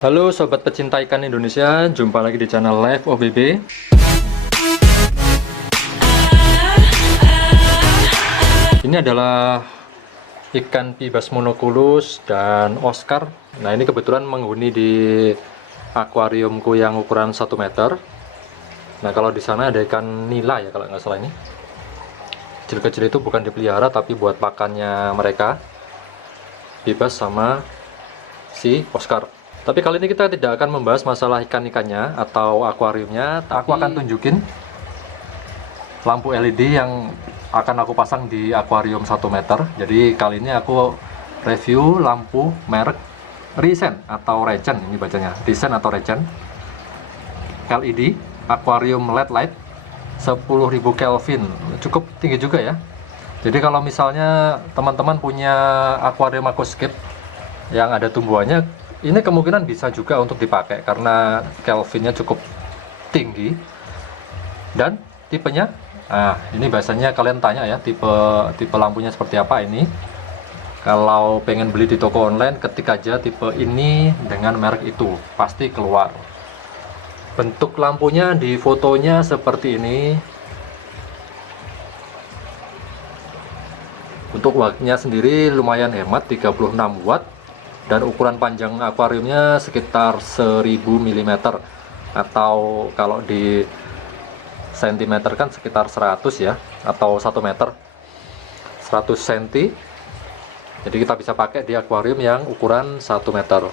Halo sobat pecinta ikan Indonesia, jumpa lagi di channel Live OBB. Ini adalah ikan pibas monoculus dan Oscar. Nah, ini kebetulan menghuni di akuariumku yang ukuran 1 meter. Nah, kalau di sana ada ikan nila ya kalau nggak salah ini. Kecil-kecil itu bukan dipelihara tapi buat pakannya mereka. Pibas sama si Oscar. Tapi kali ini kita tidak akan membahas masalah ikan-ikannya atau akuariumnya. Aku akan tunjukin lampu LED yang akan aku pasang di akuarium 1 meter. Jadi kali ini aku review lampu merek Risen atau Regen, ini bacanya Risen atau Regen LED aquarium LED light 10.000 Kelvin. Cukup tinggi juga ya. Jadi kalau misalnya teman-teman punya akuarium aquascape yang ada tumbuhannya, ini kemungkinan bisa juga untuk dipakai karena Kelvinnya cukup tinggi dan tipenya. Nah, ini biasanya kalian tanya ya, tipe lampunya seperti apa ini. Kalau pengen beli di toko online, ketik aja tipe ini dengan merek itu, pasti keluar. Bentuk lampunya di fotonya seperti ini. Untuk wattnya sendiri lumayan hemat, 36 watt. Dan ukuran panjang akuariumnya sekitar 1000 mm, atau kalau di cm kan sekitar 100 ya, atau 1 meter 100 cm. Jadi kita bisa pakai di akuarium yang ukuran 1 meter.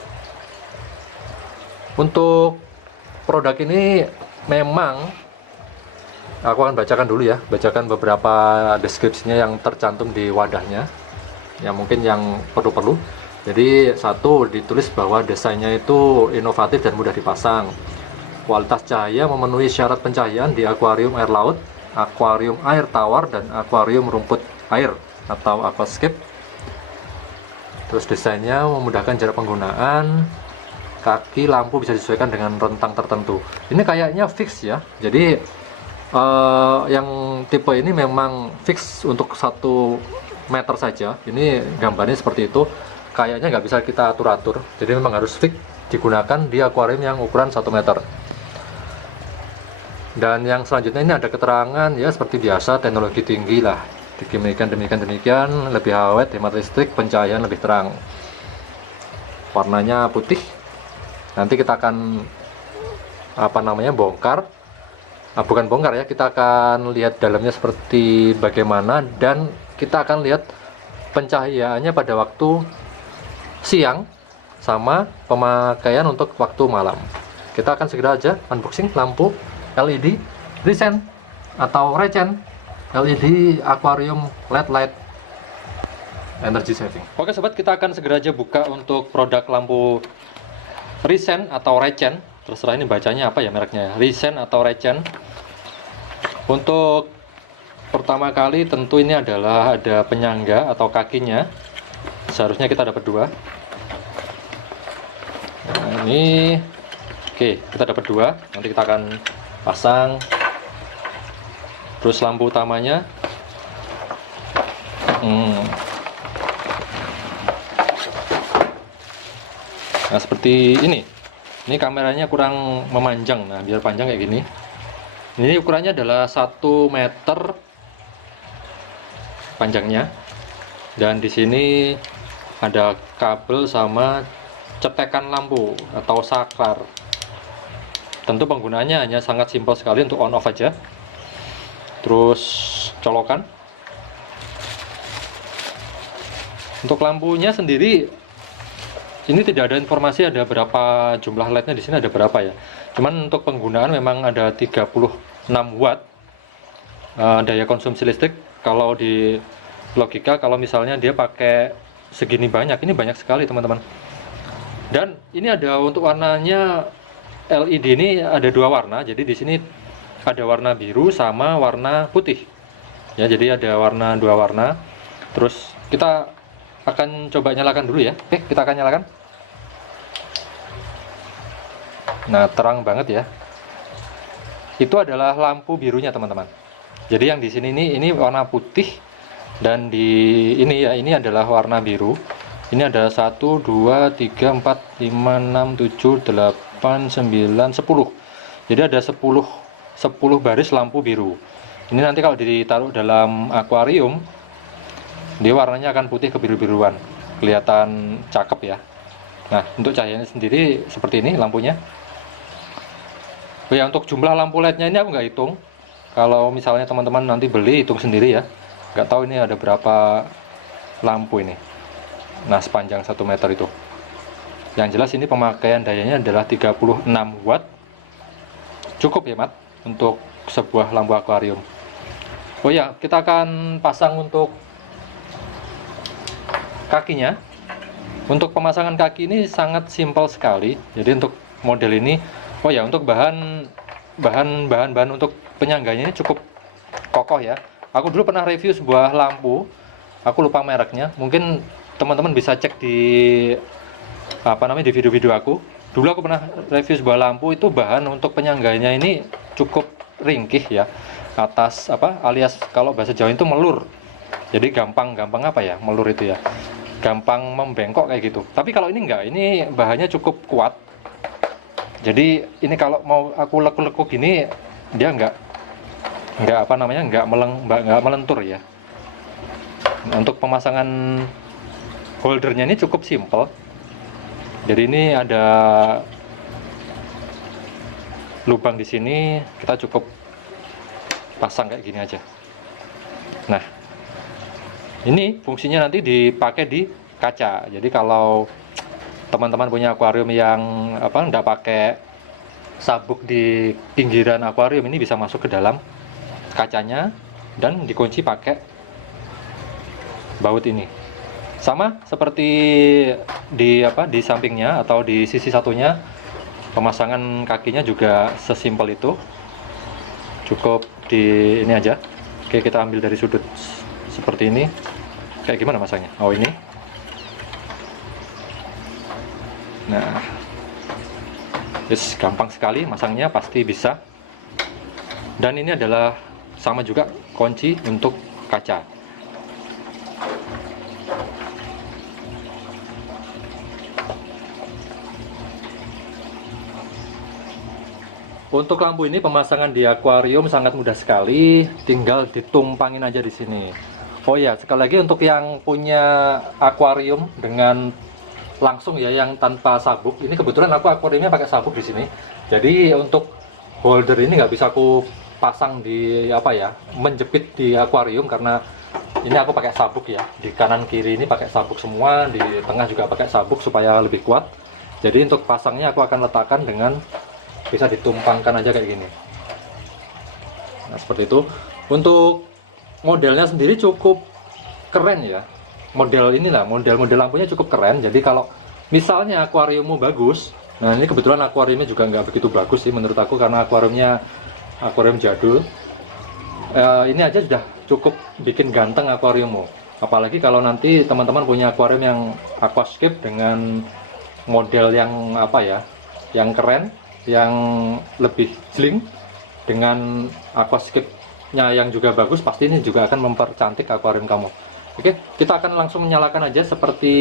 Untuk produk ini memang aku akan bacakan dulu ya, bacakan beberapa deskripsinya yang tercantum di wadahnya, yang mungkin yang perlu-perlu. Jadi satu, ditulis bahwa desainnya itu inovatif dan mudah dipasang. Kualitas cahaya memenuhi syarat pencahayaan di akuarium air laut, akuarium air tawar, dan akuarium rumput air atau aquascape. Terus desainnya memudahkan jarak penggunaan, kaki lampu bisa disesuaikan dengan rentang tertentu. Ini kayaknya fix ya. Jadi yang tipe ini memang fix untuk 1 meter saja. Ini gambarnya seperti itu. Kayaknya nggak bisa kita atur-atur, jadi memang harus fix digunakan di akuarium yang ukuran 1 meter. Dan yang selanjutnya ini ada keterangan ya, seperti biasa, teknologi tinggi lah, demikian, lebih awet, hemat listrik, pencahayaan lebih terang, warnanya putih. Nanti kita akan bongkar, bukan bongkar ya, kita akan lihat dalamnya seperti bagaimana, dan kita akan lihat pencahayaannya pada waktu siang sama pemakaian untuk waktu malam. Kita akan segera aja unboxing lampu LED Risen atau Regen LED aquarium LED light energy saving. Oke sobat, kita akan segera aja buka untuk produk lampu Risen atau Regen, terserah ini bacanya apa ya mereknya, Risen atau Regen. Untuk pertama kali tentu ini adalah ada penyangga atau kakinya. Seharusnya kita dapat 2. Nah, ini oke, kita dapat 2. Nanti kita akan pasang. Terus lampu utamanya nah seperti ini. Ini kameranya kurang memanjang. Nah, biar panjang kayak gini. Ini ukurannya adalah 1 meter panjangnya. Dan di sini ada kabel sama cetekan lampu atau saklar. Tentu penggunaannya hanya sangat simpel sekali, untuk on off aja. Terus colokan. Untuk lampunya sendiri ini tidak ada informasi ada berapa jumlah LED-nya, di sini ada berapa ya. Cuman untuk penggunaan memang ada 36 watt daya konsumsi listrik. Kalau di logika, kalau misalnya dia pakai segini banyak, ini banyak sekali teman-teman. Dan ini ada untuk warnanya, LED ini ada 2 warna. Jadi di sini ada warna biru sama warna putih. Ya, jadi ada 2 warna. Terus kita akan coba nyalakan dulu ya. Oke, kita akan nyalakan. Nah, terang banget ya. Itu adalah lampu birunya teman-teman. Jadi yang di sini ini warna putih, dan di ini ya, ini adalah warna biru. Ini ada 1, 2, 3, 4, 5, 6, 7, 8, 9, 10. Jadi ada 10 baris lampu biru. Ini nanti kalau ditaruh dalam akuarium, dia warnanya akan putih kebiru-biruan. Kelihatan cakep ya. Nah, untuk cahayanya sendiri seperti ini lampunya. Oh ya, untuk jumlah lampu LED-nya ini aku nggak hitung. Kalau misalnya teman-teman nanti beli, hitung sendiri ya. Nggak tahu ini ada berapa lampu ini. Nah, sepanjang 1 meter itu. Yang jelas ini pemakaian dayanya adalah 36 watt. Cukup ya, Mat, untuk sebuah lampu akuarium. Oh ya, kita akan pasang untuk kakinya. Untuk pemasangan kaki ini sangat simpel sekali. Jadi untuk model ini, oh ya, untuk bahan untuk penyangganya ini cukup kokoh ya. Aku dulu pernah review sebuah lampu, aku lupa mereknya. Mungkin teman-teman bisa cek di di video-video aku. Dulu aku pernah review sebuah lampu, itu bahan untuk penyangganya ini cukup ringkih ya. Alias kalau bahasa Jawa itu melur. Jadi gampang melur itu ya. Gampang membengkok kayak gitu. Tapi kalau ini enggak, ini bahannya cukup kuat. Jadi ini kalau mau aku lekuk-lekuk gini, dia enggak melentur ya. Nah, untuk pemasangan holdernya ini cukup simpel. Jadi ini ada lubang di sini, kita cukup pasang kayak gini aja. Nah, ini fungsinya nanti dipakai di kaca. Jadi kalau teman-teman punya akuarium yang nggak pakai sabuk di pinggiran akuarium, ini bisa masuk ke dalam kacanya dan dikunci pakai baut ini. Sama seperti di sampingnya atau di sisi satunya, pemasangan kakinya juga sesimpel itu. Cukup di ini aja. Oke, kita ambil dari sudut seperti ini. Kayak gimana masangnya? Oh, ini. Nah, gampang sekali masangnya, pasti bisa. Dan ini adalah sama juga kunci untuk kaca. Untuk lampu ini pemasangan di akuarium sangat mudah sekali, tinggal ditumpangin aja di sini. Oh ya, sekali lagi untuk yang punya akuarium dengan langsung ya, yang tanpa sabuk, ini kebetulan aku akuariumnya pakai sabuk di sini. Jadi untuk holder ini nggak bisa aku pasang di menjepit di akuarium, karena ini aku pakai sabuk ya. Di kanan kiri ini pakai sabuk semua, di tengah juga pakai sabuk supaya lebih kuat. Jadi untuk pasangnya aku akan letakkan dengan bisa ditumpangkan aja kayak gini. Nah, seperti itu. Untuk modelnya sendiri cukup keren ya. Model lampunya cukup keren. Jadi kalau misalnya akuariummu bagus, nah ini kebetulan akuariumnya juga nggak begitu bagus sih menurut aku, karena akuarium jadul. Ini aja sudah cukup bikin ganteng akuariummu. Apalagi kalau nanti teman-teman punya akuarium yang aquascape dengan model yang yang keren, yang lebih sling, dengan aquascape-nya yang juga bagus, pasti ini juga akan mempercantik akuarium kamu. Oke, kita akan langsung menyalakan aja seperti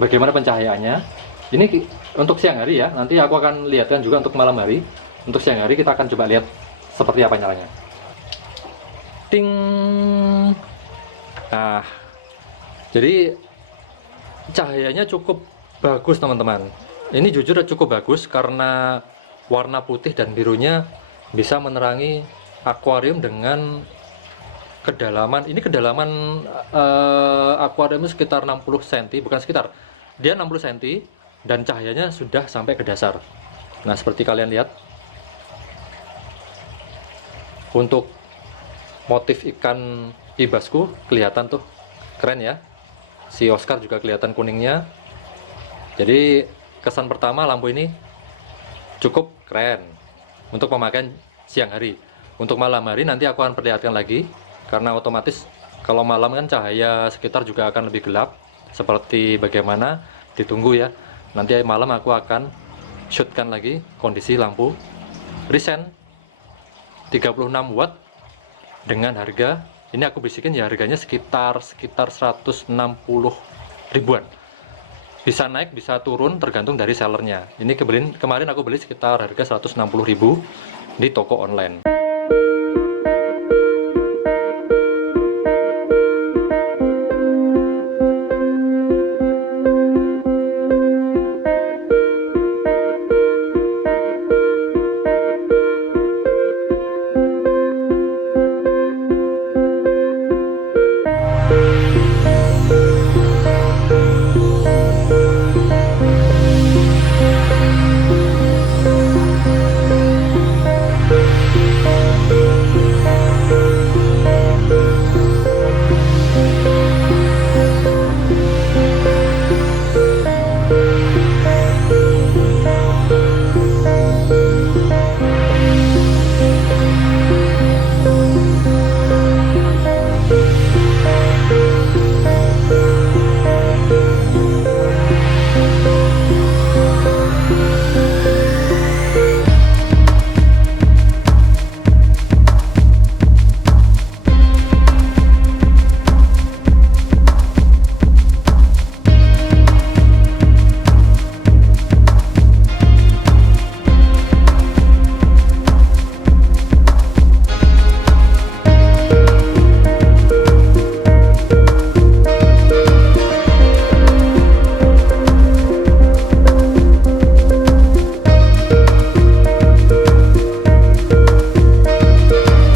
bagaimana pencahayaannya. Ini untuk siang hari ya, nanti aku akan lihatkan juga untuk malam hari. Untuk siang hari kita akan coba lihat seperti apa nyalanya. Ting. Nah, jadi cahayanya cukup bagus teman-teman. Ini jujur cukup bagus karena warna putih dan birunya bisa menerangi akuarium dengan kedalaman. Ini kedalaman akuarium sekitar 60 cm, bukan sekitar, dia 60 cm, dan cahayanya sudah sampai ke dasar. Nah, seperti kalian lihat. Untuk motif ikan pibasku kelihatan tuh, keren ya. Si Oscar juga kelihatan kuningnya. Jadi kesan pertama, lampu ini cukup keren untuk pemakaian siang hari. Untuk malam hari nanti aku akan perlihatkan lagi, karena otomatis kalau malam kan cahaya sekitar juga akan lebih gelap. Seperti bagaimana, ditunggu ya. Nanti malam aku akan shootkan lagi kondisi lampu Risen 36 watt dengan harga, ini aku bisikin ya, harganya sekitar 160 ribuan. Bisa naik, bisa turun tergantung dari sellernya. Ini kemarin aku beli sekitar harga 160.000 di toko online.